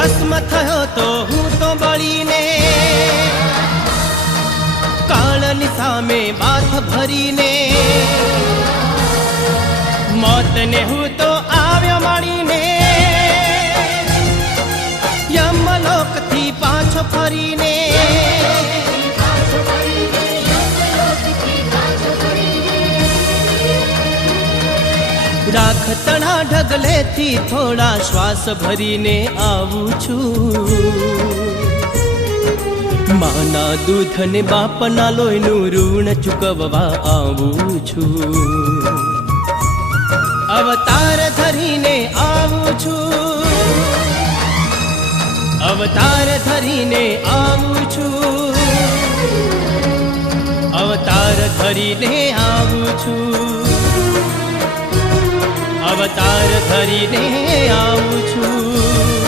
ભસ્મ થયો તો હું તો બળીને, કાળની સામે માથ ભરીને, મોતને હું તો આવ્યો મળીને, યમલોકથી પાછો ફરીને, રાખતણા ઢગલેથી થોડા શ્વાસ ભરીને આવું છું, માના દૂધ ને બાપના લોહીનું ઋણ ચૂકવવા આવું છું, અવતાર ધરીને આવું છું, અવતાર ધરીને આવું છું, અવતાર ધરીને આવું છું, અવતાર ધરીને આવું છું।